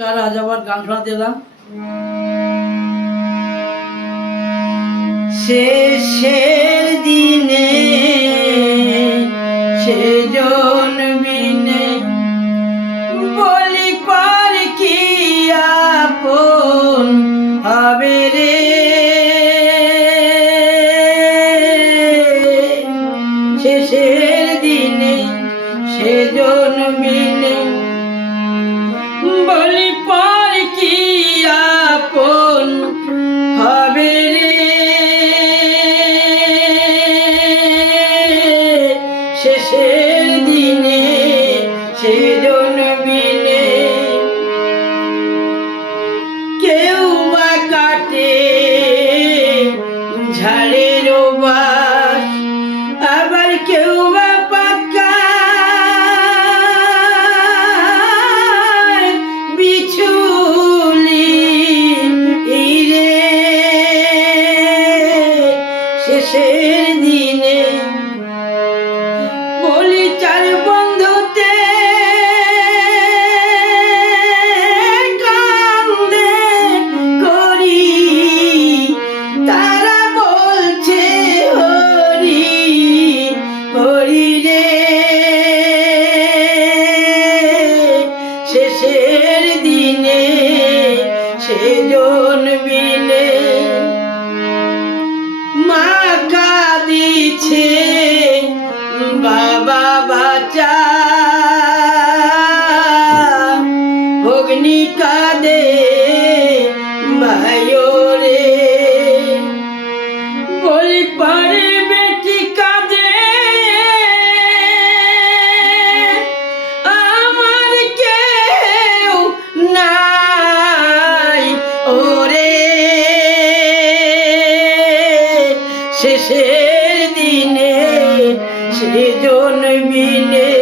নমস্কার আজ আবার গান শোনাতে এলাম। শেষের দিনে সেজন বিনে বলি, পার কি আপন হবে রে? শেষের দিনে সেজন বিনে রে। শেষের কেউ বা কাটে ঝাড়ের বাস আবার কেউ বা শেষের দিনে। বলি, চার বন্ধুতে কান্দে করি। তারা বলছে, হরি হরি রে। শেষের দিনে সেজন বিনে God, the শেষের দিনে সেজন বিনে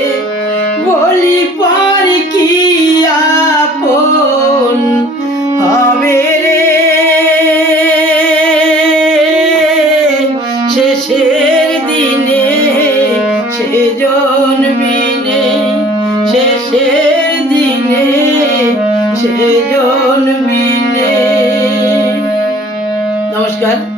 বলি, পার কি আপন হবে রে? শেষের দিনে সেজন বিনে শেষের দিনে সেজন বিনে নমস্কার।